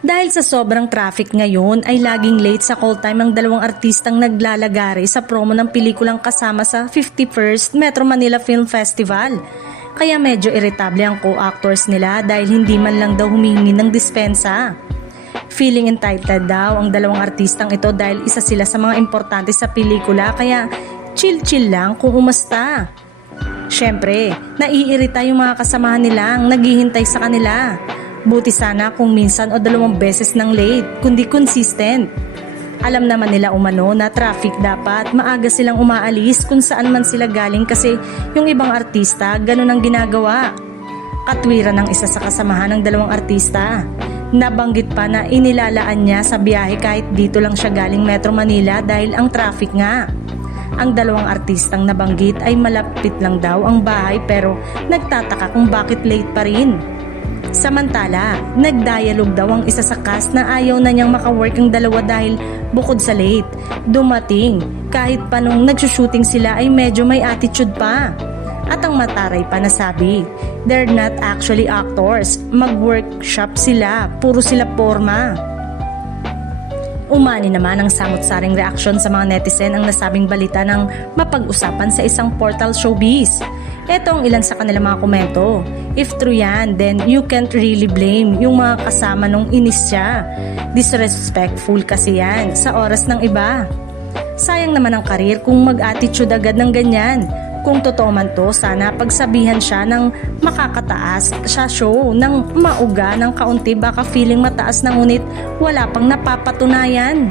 Dahil sa sobrang traffic ngayon ay laging late sa call time ang dalawang artistang naglalagare sa promo ng pelikulang kasama sa 51st Metro Manila Film Festival. Kaya medyo irritable ang co-actors nila dahil hindi man lang daw humingi ng dispensa. Feeling entitled daw ang dalawang artistang ito dahil isa sila sa mga importante sa pelikula kaya chill-chill lang kung umasta. Syempre, naiirita yung mga kasamahan nila ang naghihintay sa kanila. Buti sana kung minsan o 2 beses ng late, kundi consistent. Alam naman nila umano na traffic dapat maaga silang umaalis kung saan man sila galing kasi yung ibang artista ganun ang ginagawa. Katwiran ng isa sa kasamahan ng 2 artista. Nabanggit pa na inilalaan niya sa biyahe kahit dito lang siya galing Metro Manila dahil ang traffic nga. Ang 2 artistang nabanggit ay malapit lang daw ang bahay pero nagtataka kung bakit late pa rin. Samantala, nagdialog daw ang isa sa cast na ayaw na niyang makawork ang dalawa dahil bukod sa late, dumating kahit pa nung nagsushooting sila ay medyo may attitude pa. At ang mataray pa nasabi, they're not actually actors, mag-workshop sila, puro sila porma. Umani naman ang samot-saring reaksyon sa mga netizen ang nasabing balita ng mapag-usapan sa isang portal showbiz. Ito ang ilan sa kanilang mga komento. If true yan, then you can't really blame yung mga kasama nung inis siya. Disrespectful kasi yan sa oras ng iba. Sayang naman ang karir kung mag-attitude agad ng ganyan. Kung totoo man to, sana pagsabihan siya ng makakataas sa show ng mauga ng kaunti baka feeling mataas na ngunit wala pang napapatunayan.